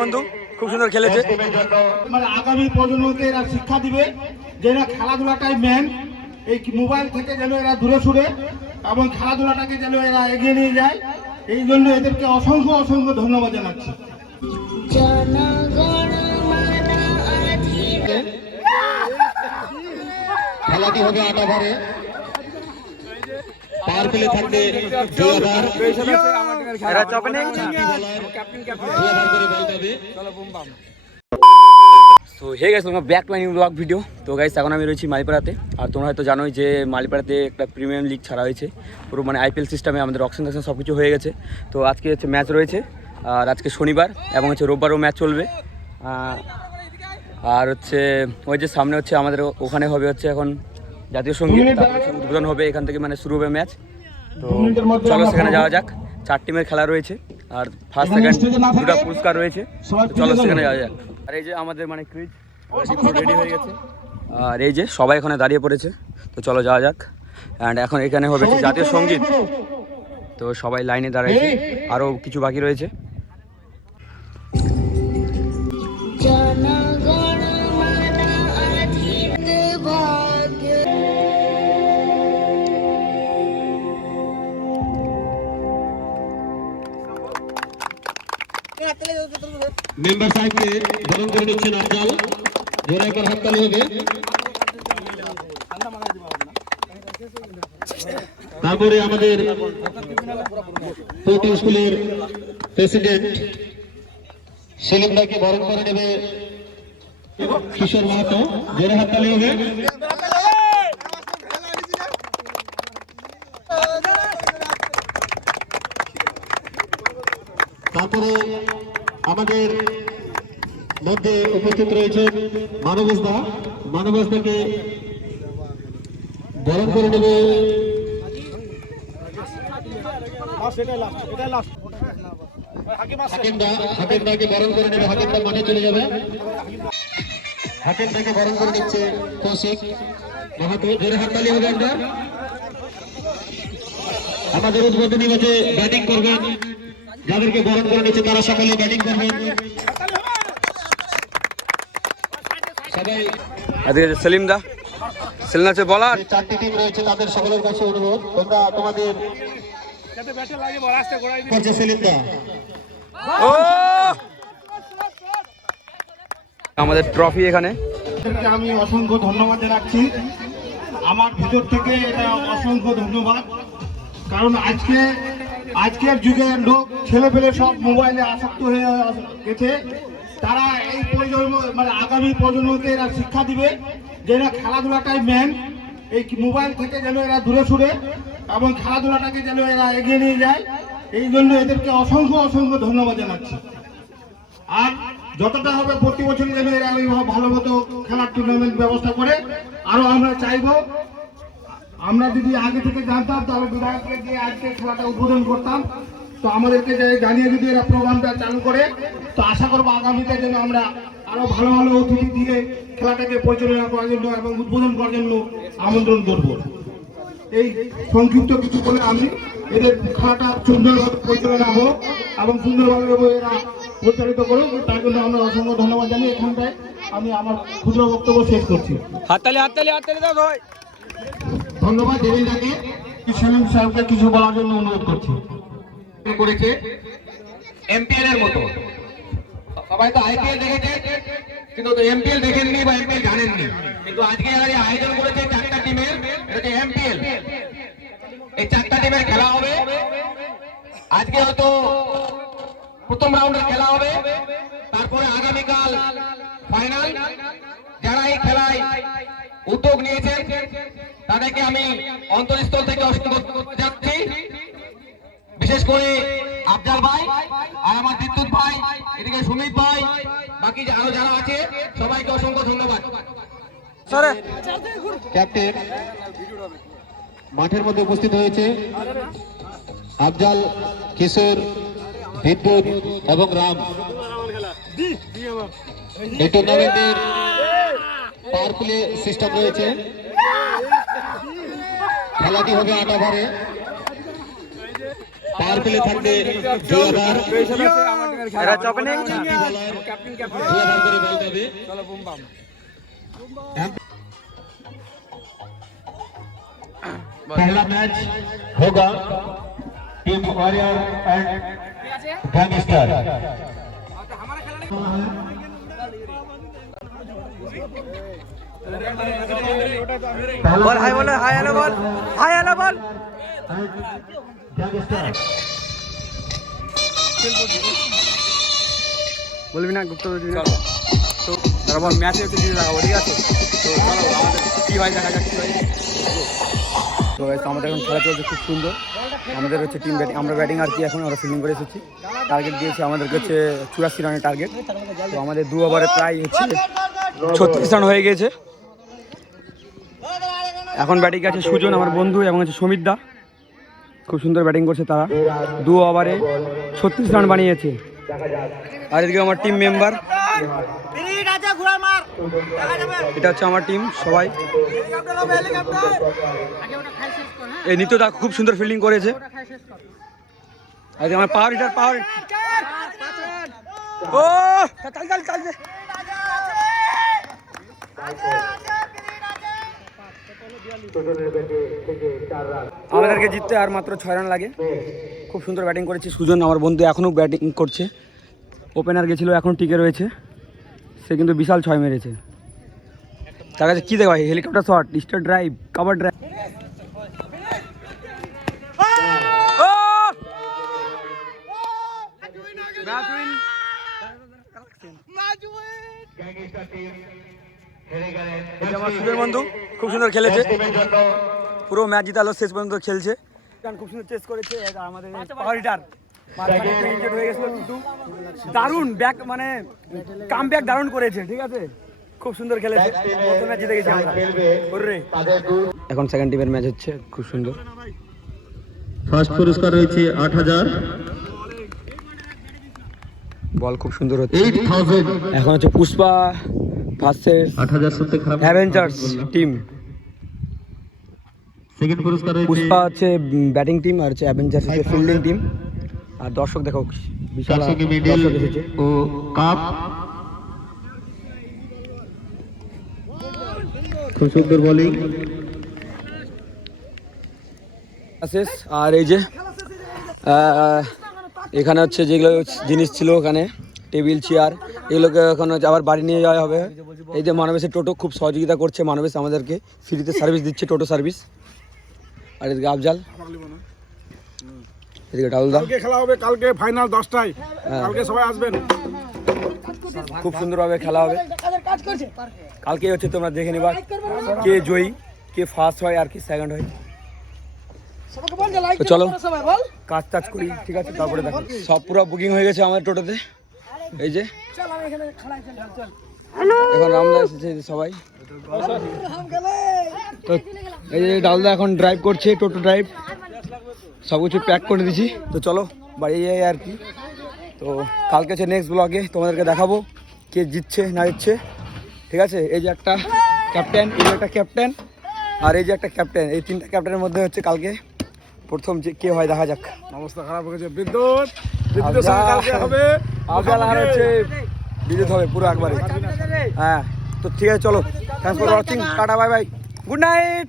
বন্ধু খুব সুন্দর খেলেছে। মানে আগামী প্রজন্মকে এরা শিক্ষা দিবে যে এরা খেলাধুলাটাই মেন, এই মোবাইল থেকে যেন এরা দূরে সরে এবং খেলাধুলাটাকে যেন এরা এগিয়ে নিয়ে যায়। এই জন্য এদেরকে অসংখ্য অসংখ্য ধন্যবাদ জানাচ্ছি। খেলাটি হবে 8 ওভারে, পার প্লে থাকবে 2 ওভার। এরা চাপে নেই, তো হে গাইস তোমরা back to my new blog video. তো গাইস এখন আমি রয়েছি মালিপাড়াতে, আর তোমরা হয়তো জানোই যে মালিপাড়াতে একটা প্রিমিয়াম লিগ ছাড়া হয়েছে, পুরো মানে আইপিএল সিস্টেমে আমাদের অকশন টকশন সব কিছু হয়ে গেছে। তো আজকে হচ্ছে ম্যাচ রয়েছে, আর আজকে শনিবার এবং হচ্ছে রোববারও ম্যাচ চলবে। আর হচ্ছে ওই যে সামনে হচ্ছে আমাদের ওখানে হবে হচ্ছে এখন জাতীয় সঙ্গীত, তারপর উদ্বোধন হবে, এখান থেকে মানে শুরু হবে ম্যাচ। তো চলো সেখানে যাওয়া যাক। 4 টিমের খেলা রয়েছে, আর ফার্স্ট সেকেন্ড দুটো পুরস্কার রয়েছে। চলো সেখানে যাওয়া যাক। আর এই যে আমাদের মানে ক্রিজ রেডি হয়ে গেছে, আর এই যে সবাই এখানে দাঁড়িয়ে পড়েছে। তো চলো যাওয়া যাক। অ্যান্ড এখন এখানে হবে জাতীয় সঙ্গীত, তো সবাই লাইনে দাঁড়াইছে, আরও কিছু বাকি রয়েছে। মেম্বার সাহেবকে বরণ করে নিচ্ছেন আফজাল, জোরে একবার হাততালি হবে। তারপরে আমাদের প্রোটিন স্কুলের প্রেসিডেন্ট সেলিম ভাইকে বরণ করে নেবে কিশোর মাহাতো, জোরে হাততালি হবে। তারপরে আমাদের মধ্যে উপস্থিত রয়েছে মানবজদা, মানবজদাকে বরণ করে নেবে হাকিমদাকে বরণ করে নেবে। হাকিমদা মাঠে চলে যাবে। হাকিমদাকে বরণ করে নিচ্ছে কৌশিক মাহাতো, জোরে হাততালি হবে আমরা। আমাদের উদ্বোধনী ম্যাচে ব্যাটিং করবেন, যাদেরকে বরণ করে নিচ্ছে তারা সকলে ব্যাটিং করবেন। সবাই সেলিম দা, সেলিম আছে বলার 4টি টিম রয়েছে, তাদের সকলের কাছে অনুরোধ তোমরা তোমাদের সেলিম দা আমাদের ট্রফি এখানে। আমি অসংখ্য ধন্যবাদ জানাচ্ছি আমার ভিতর থেকে, এটা অসংখ্য ধন্যবাদ। কারণ আজকের যুগের লোক ছেলে পেলে সব মোবাইলে আসক্ত হয়ে গেছে। তারা এই প্রজন্ম মানে আগামী প্রজন্মকে এরা শিক্ষা দিবে যে এরা খেলাধুলাটাই মেন, এই মোবাইল থেকে যেন এরা দূরে সরে এবং খেলাধুলাটাকে যেন এরা এগিয়ে নিয়ে যায়। এই জন্য এদেরকে অসংখ্য অসংখ্য ধন্যবাদ জানাচ্ছি। আর যতটা হবে প্রতি বছরই যেন এরা ভালো মতো খেলার টুর্নামেন্ট ব্যবস্থা করে। আরো আমরা চাইবো, আমরা যদি আগে থেকে জানতাম তাহলে বিধায়ককে গিয়ে আজকে খেলাটা উদ্বোধন করতাম। তো আমাদেরকে জানিয়ে যদি এরা প্রোগ্রামটা চালু করে, তো আশা করবো আগামীতে যেন আমরা আরো ভালো ভালো অতিথি দিয়ে খেলাটাকে পরিচালনা করার জন্য এবং উদ্বোধন করার জন্য আমন্ত্রণ করব। এই সংক্ষিপ্ত কিছু বলে আমি এদের খেলাটা সুন্দরভাবে পরিচালনা হোক এবং সুন্দরভাবে এরা পরিচালিত করুক, তার জন্য আমরা অসংখ্য ধন্যবাদ জানিয়ে এখানটায় আমি আমার ক্ষুদ্র বক্তব্য শেষ করছি। হাততালি হাততালি হাততালি দাও ভাই। ধন্যবাদ দেবেন্দ্রকে, সেলিম সাহেবকে কিছু বলার জন্য অনুরোধ করছি। করেছে এমপিএল এর মতো, সবাই তো আইপিএল দেখেছে কিন্তু এমপিএল দেখেননি বা এমপিএল জানেননি, কিন্তু আজকে যারা আয়োজন করেছে 4টা টিমের, এটা এমপিএল। এই 4টা টিমের খেলা হবে আজকে, হয়তো প্রথম রাউন্ডের খেলা হবে, তারপরে আগামীকাল ফাইনাল। যারা এই খেলায় উদ্যোগ নিয়েছে তাদেরকে আমি অন্তরস্থল থেকে অসংখ্য যাচ্ছি, বিশেষ করে আফজাল ভাই আর আমার বিদ্যুৎ ভাই, এদিকে সুমিত ভাই, বাকি আরো যারা আছে সবাইকে অসংখ্য ধন্যবাদ। ক্যাপ্টেন মাঠের মধ্যে উপস্থিত হয়েছে আফজাল, কিশোর, বিদ্যুৎ এবং রাম। এই টুর্নামেন্টের পাওয়ার প্লে সিস্টেম রয়েছে। খেলাটি হবে 8 ওভারে। পাওয়ার প্লে থাকবে 2 ওভার। এরা চাপে নেই। ক্যাপ্টেন 2 ওভার করে বল পাবে। চলো বুম বাম। पहला मैच होगा टीम वॉरियर एंड गैंगस्टर। বল হাই বল, হাই হ্যালো বল, হাই হ্যালো বল। বলবি না গুপ্ত বলবি না। তো তারপর ম্যাচে হচ্ছে জিতে দেখাবো, ঠিক আছে? তো চলো আমাদের কি হয় দেখা যাক কি হয়। তো আমাদের এখন খেলা চলছে খুব সুন্দর। আমাদের হচ্ছে টিম ব্যাটিং, আমরা ব্যাটিং আর কি এখন আমরা ফিল্ডিং করে এসেছি। টার্গেট দিয়েছে আমাদেরকে হচ্ছে 84 রানের টার্গেট। তো আমাদের 2 ওভারে প্রায় হচ্ছে 36 রান হয়ে গিয়েছে। এখন ব্যাটিং আছে সুজন আমার বন্ধু এবং হচ্ছে সমীর দা, খুব সুন্দর ব্যাটিং করছে তারা। 2 ওভারে 36 রান বানিয়েছে। আর এদিকে আমার টিম মেম্বার, এটা হচ্ছে আমার টিম সবাই। এই নিত্যদা খুব সুন্দর ফিল্ডিং করেছে। আর আমার পাওয়ার হিটার, পাওয়ার ও আমাদেরকে জিততে আর মাত্র 6 রান লাগে। খুব সুন্দর ব্যাটিং করেছে সুজন আমার বন্ধু, এখনো ব্যাটিং করছে। ওপেনার গেছিল, এখন টিকে রয়েছে। সে কিন্তু বিশাল 6 মেরেছে। তার কাছে কি দেখো, helicopter shot, star drive, cover drive. আমার সুজন বন্ধু খুব সুন্দর খেলেছে, পুরো ম্যাচ জিতালো, শেষ পর্যন্ত খেলছে। খুব সুন্দর চেস করেছে। আমাদের পাওয়ার হিটার দারুণ ব্যাক, মানে কাম ব্যাক দারুণ করেছে, ঠিক আছে? খুব সুন্দর খেলেছে, জিতে গেছি আমরা। এখন সেকেন্ড টিমের ম্যাচ হচ্ছে, খুব সুন্দর। ফার্স্ট পুরস্কার রয়েছে 8000। বল খুব সুন্দর হচ্ছে। এখন হচ্ছে পুষ্পা ভার্সেস 8000 সত্যি খারাপ অ্যাভেঞ্জার্স টিম। সেকেন্ড পুরস্কার রয়েছে পুষ্পা হচ্ছে ব্যাটিং টিম আর হচ্ছে অ্যাভেঞ্জার্স হচ্ছে ফিল্ডিং টিম। আর দর্শক দেখো বিশাল দর্শক এসেছে। ও কাপ। খুব সুন্দর বোলিং। আর এই যে এখানে হচ্ছে যেগুলো জিনিস ছিল, ওখানে টেবিল চেয়ার, এগুলোকে এখন আবার বাড়ি নিয়ে যাওয়া হবে। এই যে মানবেশের টোটো খুব সহযোগিতা করছে, মানবেশ আমাদেরকে ফ্রিতে সার্ভিস দিচ্ছে, টোটো সার্ভিস। আর এদিকে আফজাল, এদিকে ডাউলদা। কালকে খেলা হবে, কালকে ফাইনাল 10টায়, কালকে সবাই আসবেন। খুব সুন্দরভাবে খেলা হবে কালকে। হচ্ছে তোমরা দেখে নিবা কে জয়ী, কে ফার্স্ট হয় আর কে সেকেন্ড হয়। তো চলো কাজ টাজ করি, ঠিক আছে? তারপরে দেখো সব পুরো বুকিং হয়ে গেছে আমার টোটোতে। এই যে এখন রামদা এসেছে সবাই। তো এই যে ডালদা এখন ড্রাইভ করছে, টোটো ড্রাইভ, সব কিছু প্যাক করে দিয়েছি। তো চলো বাড়ি যাই আর কি। তো কালকে হচ্ছে নেক্সট ব্লগে তোমাদেরকে দেখাবো কে জিতছে না জিতছে, ঠিক আছে? এই যে একটা ক্যাপ্টেন, এই যে একটা ক্যাপ্টেন, আর এই যে একটা ক্যাপ্টেন, এই 3টা ক্যাপ্টেনের মধ্যে হচ্ছে কালকে প্রথম যে কে হয় দেখা যাক। অবস্থা খারাপ হয়ে গেছে, বিদ্যুৎ কালকে হবে, আফজাল আর হচ্ছে বিদ্যুৎ হবে পুরো একবারে। হ্যাঁ তো ঠিক আছে, চলো, thanks for watching, tata, bye bye, good night.